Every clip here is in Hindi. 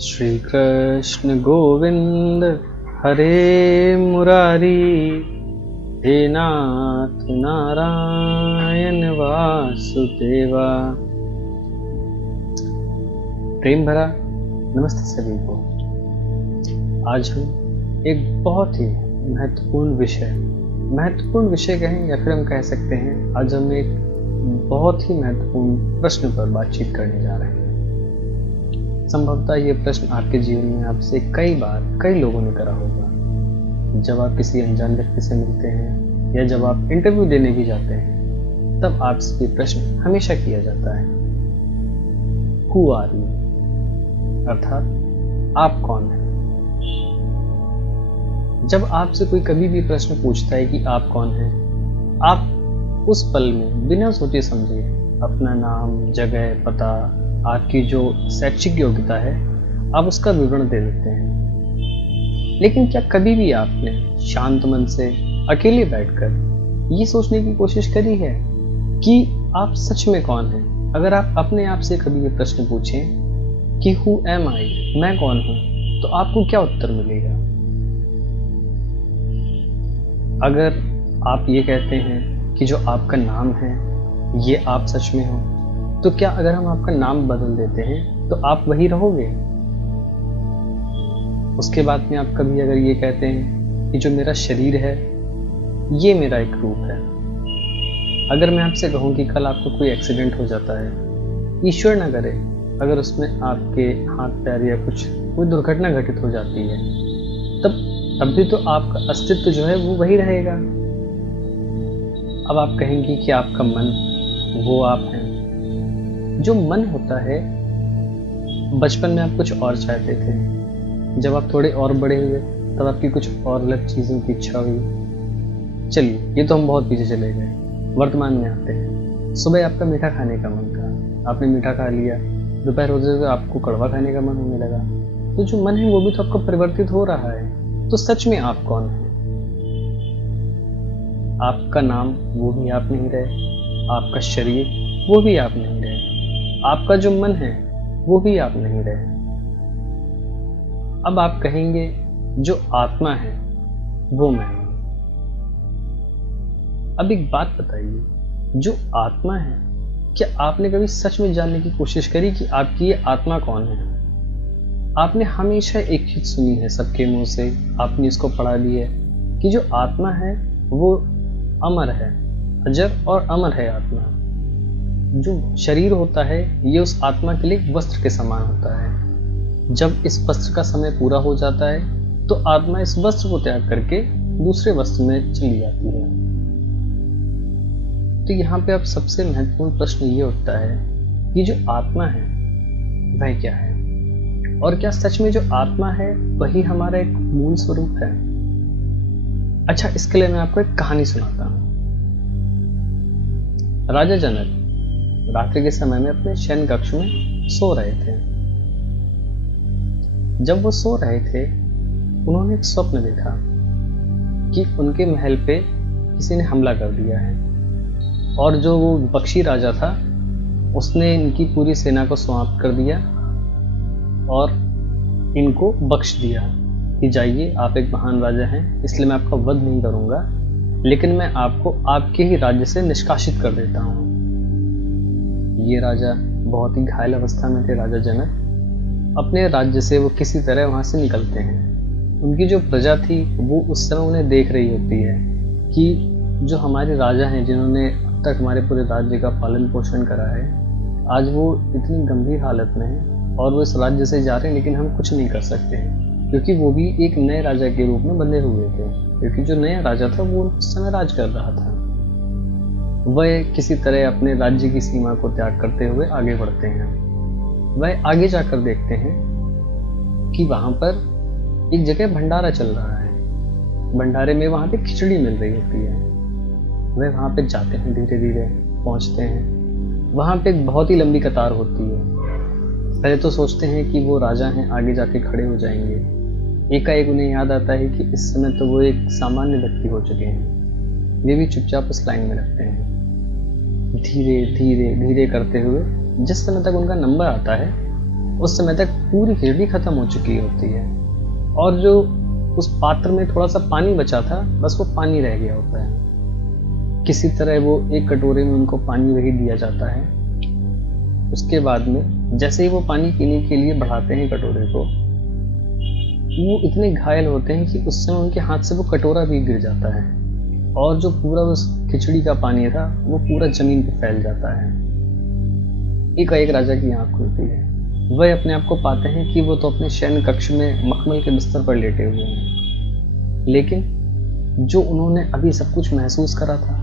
श्री कृष्ण गोविंद हरे मुरारी, हे नाथ नारायण वासुदेवा। प्रेम भरा नमस्ते सभी को। आज हम एक बहुत ही महत्वपूर्ण विषय कहें या फिर हम कह सकते हैं आज हम एक बहुत ही महत्वपूर्ण प्रश्न पर बातचीत करने जा रहे हैं। संभवतः ये प्रश्न आपके जीवन में आपसे कई लोगों ने करा होगा। जब आप किसी अनजान व्यक्ति से मिलते हैं या जब आप इंटरव्यू देने भी जाते हैं, तब आपसे ये प्रश्न हमेशा किया जाता है, हु आर यू, अर्थात आप कौन हैं। जब आपसे कोई कभी भी प्रश्न पूछता है कि आप कौन हैं, आप उस पल में बिना सोचे समझे अपना नाम, जगह, पता, आपकी जो शैक्षिक योग्यता है, आप उसका विवरण दे देते हैं। लेकिन क्या कभी भी आपने शांत मन से अकेले बैठकर ये सोचने की कोशिश करी है कि आप सच में कौन हैं? अगर आप अपने आप से कभी ये प्रश्न पूछें कि हु एम आई, मैं कौन हूं, तो आपको क्या उत्तर मिलेगा? अगर आप ये कहते हैं कि जो आपका नाम है ये आप सच में हो, तो क्या अगर हम आपका नाम बदल देते हैं तो आप वही रहोगे? उसके बाद में आप कभी अगर ये कहते हैं कि जो मेरा शरीर है ये मेरा एक रूप है। अगर मैं आपसे कहूं कि कल आपको कोई एक्सीडेंट हो जाता है, ईश्वर ना करे, अगर उसमें आपके हाथ पैर या कोई दुर्घटना घटित हो जाती है, तब भी तो आपका अस्तित्व जो है वो वही रहेगा। अब आप कहेंगे कि आपका मन, वो आप हैं। जो मन होता है, बचपन में आप कुछ और चाहते थे, जब आप थोड़े और बड़े हुए तब आपकी कुछ और अलग चीज़ों की इच्छा हुई। चलिए, ये तो हम बहुत पीछे चले गए, वर्तमान में आते हैं। सुबह आपका मीठा खाने का मन था, आपने मीठा खा लिया। दोपहर होते हुए आपको कड़वा खाने का मन होने लगा। तो जो मन है वो भी तो आपको परिवर्तित हो रहा है। तो सच में आप कौन हैं? आपका नाम, वो भी आप नहीं रहे। आपका शरीर, वो भी आप नहीं रहे। आपका जो मन है वो भी आप नहीं रहे। अब आप कहेंगे जो आत्मा है वो मैं हूं। अब एक बात बताइए, जो आत्मा है, क्या आपने कभी सच में जानने की कोशिश करी कि आपकी ये आत्मा कौन है? आपने हमेशा एक चीज सुनी है सबके मुंह से, आपने इसको पढ़ा भी है कि जो आत्मा है वो अमर है, अजर और अमर है आत्मा। जो शरीर होता है ये उस आत्मा के लिए वस्त्र के समान होता है। जब इस वस्त्र का समय पूरा हो जाता है तो आत्मा इस वस्त्र को त्याग करके दूसरे वस्त्र में चली जाती है। तो यहाँ पे अब सबसे महत्वपूर्ण प्रश्न ये उठता है कि जो आत्मा है वह क्या है, और क्या सच में जो आत्मा है वही हमारा एक मूल स्वरूप है? अच्छा, इसके लिए मैं आपको एक कहानी सुनाता हूँ। राजा जनक रात्रि के समय में अपने शयन कक्ष में सो रहे थे। जब वो सो रहे थे, उन्होंने एक स्वप्न देखा कि उनके महल पे किसी ने हमला कर दिया है, और जो वो विपक्षी राजा था उसने इनकी पूरी सेना को समाप्त कर दिया और इनको बख्श दिया कि जाइए, आप एक महान राजा हैं, इसलिए मैं आपका वध नहीं करूंगा, लेकिन मैं आपको आपके ही राज्य से निष्कासित कर देता हूँ। ये राजा बहुत ही घायल अवस्था में थे। राजा जनक अपने राज्य से वो किसी तरह वहां से निकलते हैं। उनकी जो प्रजा थी वो उस समय उन्हें देख रही होती है कि जो हमारे राजा हैं, जिन्होंने अब तक हमारे पूरे राज्य का पालन पोषण करा है, आज वो इतनी गंभीर हालत में है और वो इस राज्य से जा रहे हैं, लेकिन हम कुछ नहीं कर सकते हैं, क्योंकि वो भी एक नए राजा के रूप में बंधे हुए थे। क्योंकि जो नया राजा था वो उस समय राज कर रहा था। वह किसी तरह अपने राज्य की सीमा को त्याग करते हुए आगे बढ़ते हैं। वह आगे जाकर देखते हैं कि वहां पर एक जगह भंडारा चल रहा है। भंडारे में वहां पे खिचड़ी मिल रही होती है। वह वहां पे जाते हैं, धीरे धीरे पहुंचते हैं। वहां पे एक बहुत ही लंबी कतार होती है। पहले तो सोचते हैं कि वो राजा हैं, आगे जाके खड़े हो जाएंगे। एकाएक उन्हें याद आता है कि इस समय तो वो एक सामान्य व्यक्ति हो चुके हैं। वे भी चुपचाप उस लाइन में लगते हैं। धीरे धीरे धीरे करते हुए जिस समय तक उनका नंबर आता है उस समय तक पूरी खिचड़ी खत्म हो चुकी होती है और जो उस पात्र में थोड़ा सा पानी बचा था, बस वो पानी रह गया होता है। किसी तरह वो एक कटोरे में उनको पानी वही दिया जाता है। उसके बाद में जैसे ही वो पानी पीने के लिए बढ़ाते हैं कटोरे को, वो इतने घायल होते हैं कि उस समय उनके हाथ से वो कटोरा भी गिर जाता है और जो पूरा उस खिचड़ी का पानी था वो पूरा जमीन पे फैल जाता है। एक राजा की आंख खुलती है। वह अपने आप को पाते हैं कि वो तो अपने शयन कक्ष में मखमल के बिस्तर पर लेटे हुए हैं, लेकिन जो उन्होंने अभी सब कुछ महसूस करा था,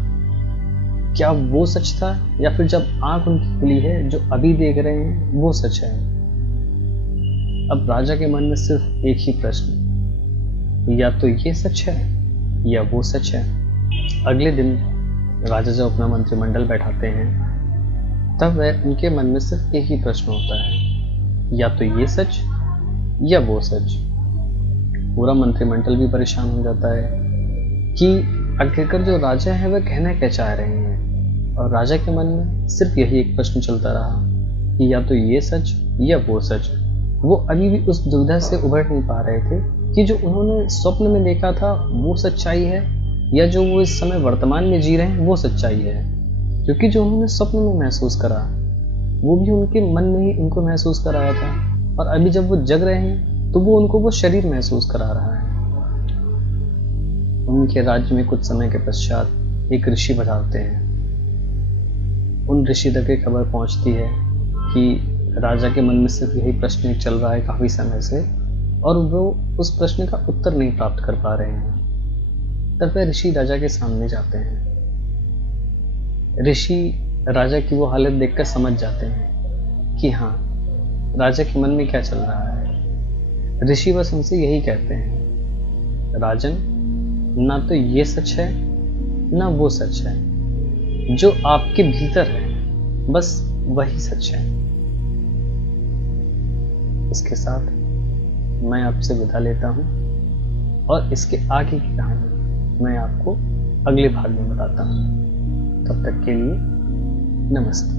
क्या वो सच था या फिर जब आंख उनकी खुली है जो अभी देख रहे हैं वो सच है? अब राजा के मन में सिर्फ एक ही प्रश्न, या तो ये सच है या वो सच है। अगले दिन राजा जब अपना मंत्रिमंडल बैठाते हैं, तब वह उनके मन में सिर्फ एक ही प्रश्न होता है, या तो ये सच या वो सच। पूरा मंत्रिमंडल भी परेशान हो जाता है कि आखिरकार जो राजा है वह कहना क्या चाह रहे हैं, और राजा के मन में सिर्फ यही एक प्रश्न चलता रहा कि या तो ये सच या वो सच। वो अभी भी उस दुविधा से उभर नहीं पा रहे थे कि जो उन्होंने स्वप्न में देखा था वो सच्चाई है या जो वो इस समय वर्तमान में जी रहे हैं वो सच्चाई है। क्योंकि जो उन्होंने स्वप्न में महसूस करा वो भी उनके मन में ही उनको महसूस कराया था, और अभी जब वो जग रहे हैं तो वो उनको वो शरीर महसूस करा रहा है। उनके राज्य में कुछ समय के पश्चात एक ऋषि पधारते हैं। उन ऋषि तक ये खबर पहुंचती है कि राजा के मन में सिर्फ यही प्रश्न चल रहा है काफी समय से, और वो उस प्रश्न का उत्तर नहीं प्राप्त कर पा रहे हैं। तब वह ऋषि राजा के सामने जाते हैं। ऋषि राजा की वो हालत देखकर समझ जाते हैं कि हाँ, राजा के मन में क्या चल रहा है। ऋषि बस उनसे यही कहते हैं, राजन, ना तो ये सच है ना वो सच है, जो आपके भीतर है बस वही सच है। इसके साथ मैं आपसे विदा लेता हूँ और इसके आगे की कहानी मैं आपको अगले भाग में बताता हूँ। तब तक के लिए नमस्ते।